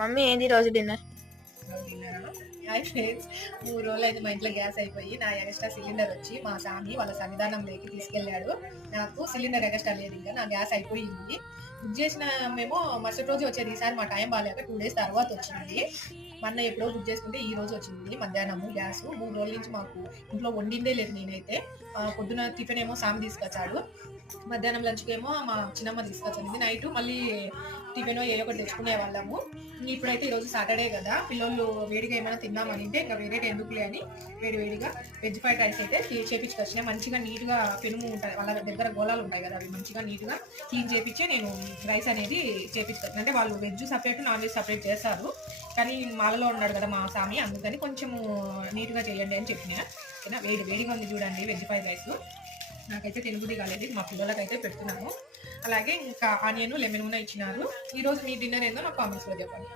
Mummy ఏంది రోజు dinner hi మూడు రోజులు అయితే మా ఇంట్లో గ్యాస్ అయిపోయి. నా ఎగస్ట్రా సిలిండర్ వచ్చి మా స్వామి వాళ్ళ సంవిధానంలోకి తీసుకెళ్ళాడు. నాకు సిలిండర్ ఎగస్ట్రా లేదు ఇంకా. నా గ్యాస్ అయిపోయింది. బుక్ చేసిన మేము మరుసటి రోజు వచ్చేది. ఈసారి మా టైం బాగాలేక టూ డేస్ తర్వాత వచ్చింది. మొన్న ఎప్పుడో బుక్ చేసుకుంటే ఈ రోజు వచ్చింది. మధ్యాహ్నము గ్యాస్. మూడు రోజుల నుంచి మాకు ఇంట్లో వండిందే లేదు నేనైతే. పొద్దున టిఫిన్ ఏమో సామి తీసుకొచ్చాడు. మధ్యాహ్నం లంచ్కి ఏమో మా చిన్నమ్మ తీసుకొచ్చింది. నైట్ మళ్ళీ టిఫిన్ ఏ ఒకటి తెచ్చుకునే వాళ్ళము. ఇప్పుడైతే ఈరోజు సాటర్డే కదా. పిల్లలు వేడిగా ఏమైనా తిన్నామని అంటే ఇంకా వేరే ఎందుకులే అని వేడి వేడిగా వెజ్ ఫ్రైడ్ రైస్ అయితే చేపించుకొచ్చినాయి మంచిగా నీట్గా పెనుము ఉంటుంది వాళ్ళ దగ్గర గోళాలు ఉంటాయి కదా అవి మంచిగా నీట్గా క్లీన్ చేపించి నేను రైస్ అనేది చేపిస్తారు. అంటే వాళ్ళు veg separate non veg separate చేస్తారు. కానీ మాలలో ఉన్నాడు కదా మా స్వామి అందుకని కొంచెము నీట్గా చేయండి అని చెప్పిన. ఓకేనా? వేడి వేడిగా ఉంది చూడండి వెజ్ ఫ్రైడ్ రైస్. నాకైతే తెలుగుది కాలేదు. మా పిల్లలకైతే పెడుతున్నాను. అలాగే ఇంకా ఆనియన్ లెమన్ కూడా ఇచ్చినారు. ఈరోజు మీ డిన్నర్ ఏందో నాకు కామెంట్స్లో చెప్పండి.